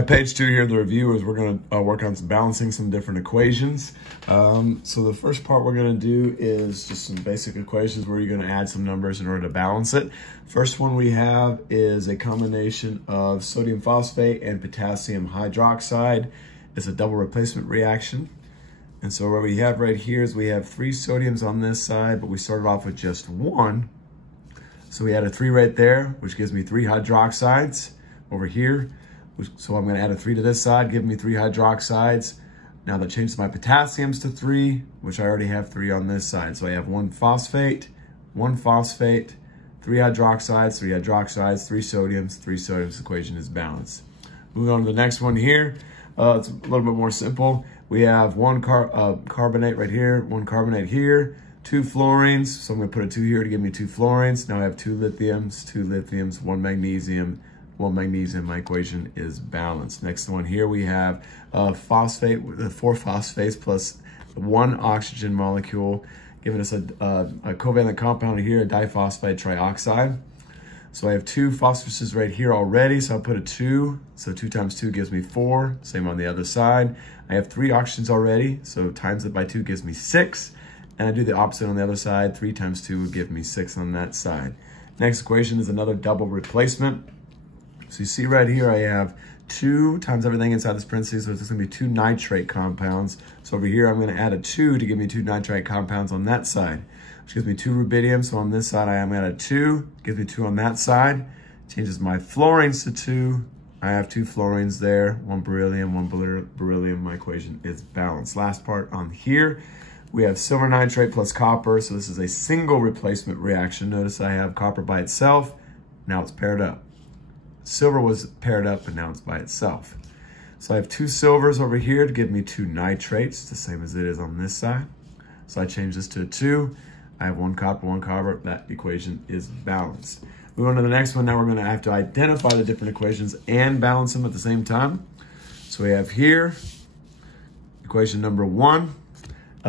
Page 2 here in the review is we're going to work on balancing some different equations. So the first part we're going to do is just some basic equations where you're going to add some numbers in order to balance it. First one we have is a combination of sodium phosphate and potassium hydroxide. It's a double replacement reaction. And so what we have right here is we have 3 sodiums on this side, but we started off with just 1. So we added 3 right there, which gives me 3 hydroxides over here. So I'm going to add a 3 to this side, giving me 3 hydroxides. Now that changes my potassiums to 3, which I already have 3 on this side. So I have 1 phosphate, 3 hydroxides, 3 hydroxides, 3 sodiums. 3 sodiums equation is balanced. Moving on to the next one here. It's a little bit more simple. We have 1 carbonate right here, 1 carbonate here, 2 fluorines. So I'm going to put a 2 here to give me 2 fluorines. Now I have 2 lithiums, 1 magnesium. 1 magnesium, my equation is balanced. Next one here we have phosphate, 4 phosphates plus 1 oxygen molecule, giving us a covalent compound here, a diphosphide trioxide. So I have 2 phosphoruses right here already, so I'll put a 2. So 2 times 2 gives me 4, same on the other side. I have 3 oxygens already, so times it by 2 gives me 6. And I do the opposite on the other side, 3 times 2 would give me 6 on that side. Next equation is another double replacement. So you see right here, I have 2 times everything inside this parentheses, so it's going to be 2 nitrate compounds. So over here, I'm going to add a 2 to give me 2 nitrate compounds on that side, which gives me 2 rubidium. So on this side, I am at a 2, gives me 2 on that side. Changes my fluorines to 2. I have 2 fluorines there, 1 beryllium, 1 beryllium. My equation is balanced. Last part on here, we have silver nitrate plus copper. So this is a single replacement reaction. Notice I have copper by itself. Now it's paired up. Silver was paired up, but now it's by itself. So I have 2 silvers over here to give me 2 nitrates, the same as it is on this side. So I change this to a 2. I have 1 copper, 1 copper. That equation is balanced. Move on to the next one. Now we're going to have to identify the different equations and balance them at the same time. So we have here equation number 1.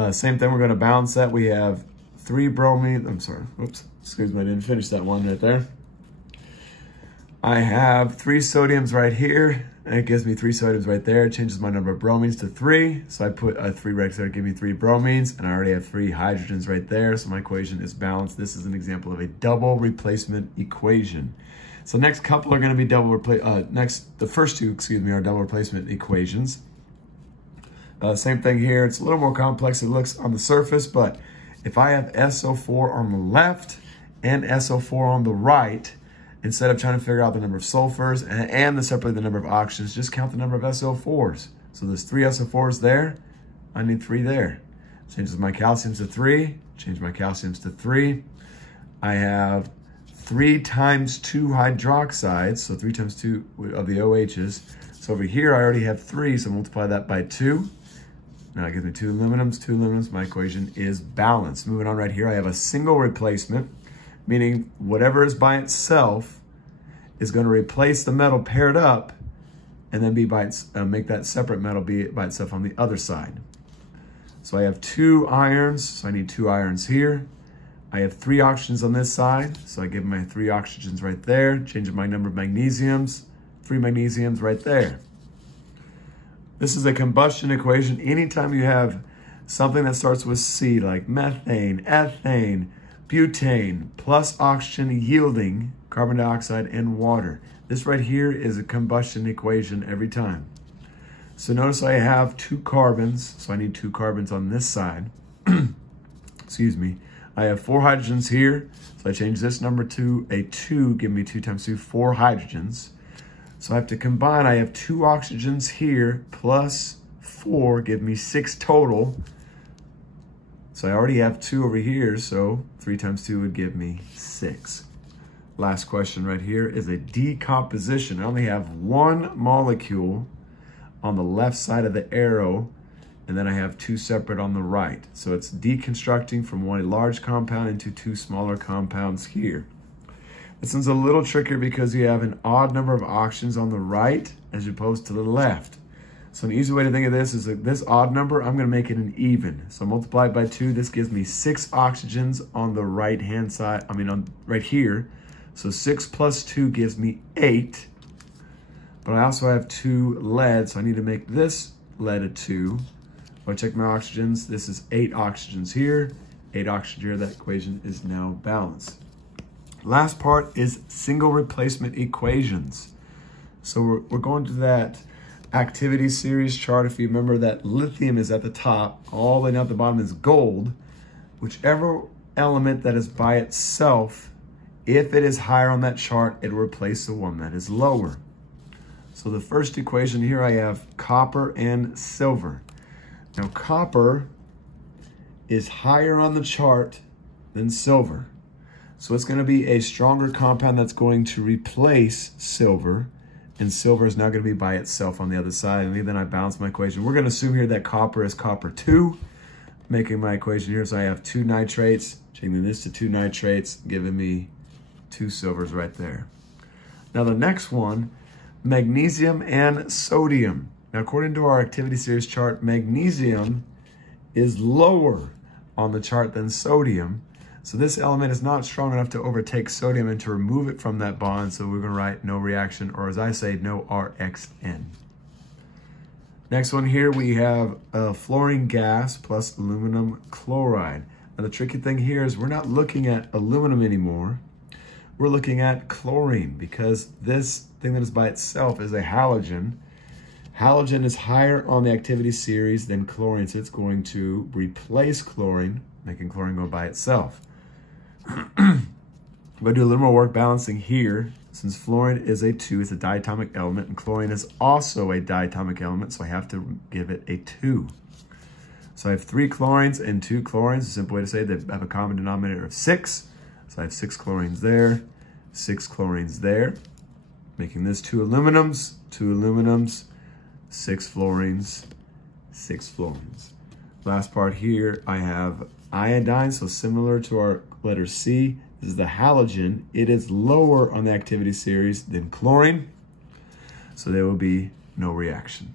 Same thing, we're going to balance that. We have 3 bromine. I'm sorry. Oops. Excuse me. I didn't finish that one right there. I have 3 sodiums right here, and it gives me 3 sodiums right there. It changes my number of bromines to 3. So I put a 3 right there to give me 3 bromines, and I already have 3 hydrogens right there. So my equation is balanced. This is an example of a double replacement equation. So next couple are going to be the first 2, are double replacement equations. Same thing here. It's a little more complex than it looks on the surface, but if I have SO4 on the left and SO4 on the right, instead of trying to figure out the number of sulfurs and separately the number of oxygens, just count the number of SO4s. So there's 3 SO4s there. I need 3 there. Changes my calciums to 3. Change my calciums to 3. I have 3 times 2 hydroxides, so 3 times 2 of the OHs. So over here, I already have 3, so multiply that by 2. Now it gives me 2 aluminums. My equation is balanced. Moving on right here, I have a single replacement, meaning whatever is by itself is going to replace the metal paired up and then make that separate metal be by itself on the other side. So I have 2 irons, so I need 2 irons here. I have 3 oxygens on this side, so I give my 3 oxygens right there, changing my number of magnesiums, 3 magnesiums right there. This is a combustion equation. Anytime you have something that starts with C, like methane, ethane, butane, plus oxygen yielding carbon dioxide and water. This right here is a combustion equation every time. So notice I have 2 carbons, so I need 2 carbons on this side. Excuse me. I have 4 hydrogens here, so I change this number to a 2, give me 2 times 2, 4 hydrogens. So I have to combine, I have 2 oxygens here, plus 4, give me 6 total. So I already have 2 over here, so 3 times 2 would give me 6. Last question right here is a decomposition. I only have 1 molecule on the left side of the arrow, and then I have 2 separate on the right. So it's deconstructing from 1 large compound into 2 smaller compounds here. This one's a little trickier because you have an odd number of oxygens on the right as opposed to the left. So an easy way to think of this is that this odd number, I'm going to make it an even. So multiply by 2, this gives me 6 oxygens on the right-hand side, on right here. So 6 plus 2 gives me 8. but I also have 2 lead, so I need to make this lead a 2. If I check my oxygens, this is 8 oxygens here, 8 oxygen here. That equation is now balanced. Last part is single replacement equations. So we're going to that activity series chart. If you remember that lithium is at the top, all the way down at the bottom is gold. Whichever element that is by itself, if it is higher on that chart, it will replace the one that is lower. So the first equation here, I have copper and silver. Now copper is higher on the chart than silver. So it's going to be a stronger compound that's going to replace silver, and silver is now going to be by itself on the other side. And then I balance my equation. We're going to assume here that copper is copper 2, making my equation here. So I have 2 nitrates, changing this to 2 nitrates, giving me 2 silvers right there. Now the next one, magnesium and sodium. Now according to our activity series chart, magnesium is lower on the chart than sodium. So this element is not strong enough to overtake sodium and to remove it from that bond. So we're going to write no reaction, or as I say, no RXN. Next one here, we have fluorine gas plus aluminum chloride. Now the tricky thing here is we're not looking at aluminum anymore. We're looking at chlorine, because this thing that is by itself is a halogen. Halogen is higher on the activity series than chlorine, so it's going to replace chlorine, making chlorine go by itself. I'm going to do a little more work balancing here. Since fluorine is a 2, it's a diatomic element, and chlorine is also a diatomic element, so I have to give it a 2. So I have 3 chlorines and 2 chlorines. A simple way to say they have a common denominator of 6. So I have 6 chlorines there, 6 chlorines there, making this 2 aluminums, 6 fluorines, 6 fluorines. Last part here, I have iodine, so similar to our letter C, this is the halogen. It is lower on the activity series than chlorine, so there will be no reaction.